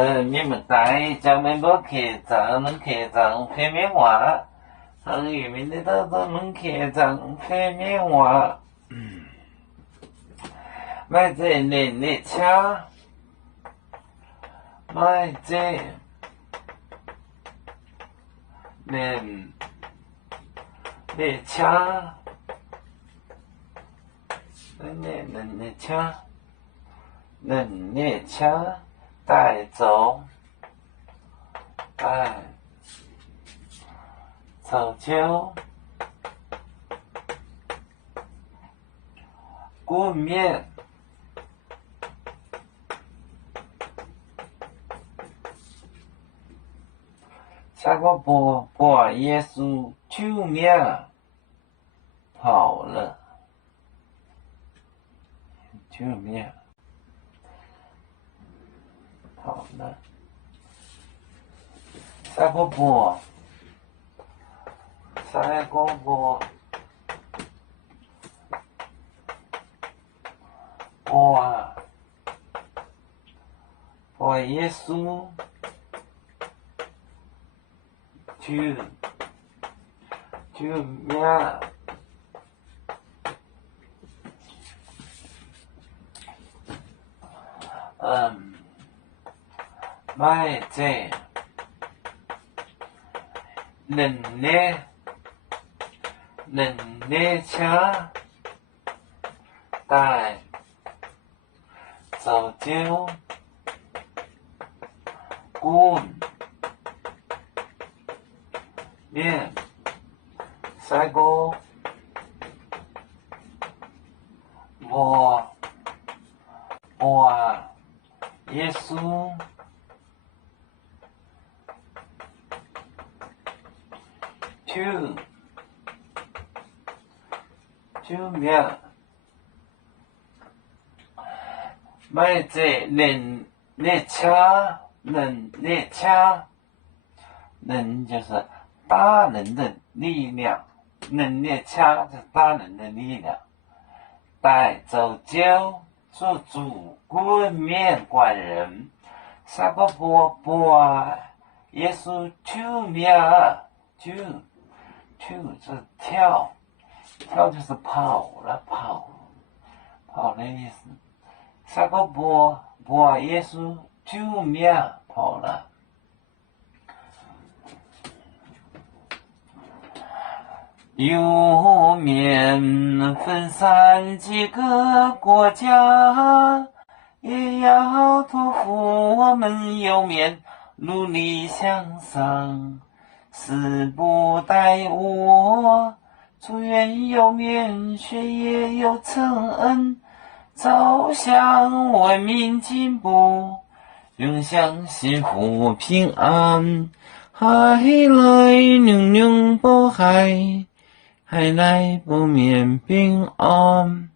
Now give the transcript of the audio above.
你们在讲那个客栈，能客栈配面话，很有名的都能客栈配面话。买这年的车，买这年的车，年的车，年的车。带走就过面，下个把耶稣救命跑了，救命跑了，下个把耶稣救命买这人的车带走就过面，下个把耶稣救命，买这人的车，人就是大人的力量，人的车是大人的力量，带走就做主冠冕冠人，下个把耶稣救命，救是跳就是跑的意思，下个把耶稣救命跑了。有面分散几个国家，也要托付我们有面努力向上，死不待我，祝愿有面学业有成恩，走向文明进步，永享幸福平安，海来宁宁波海，海来不免平安。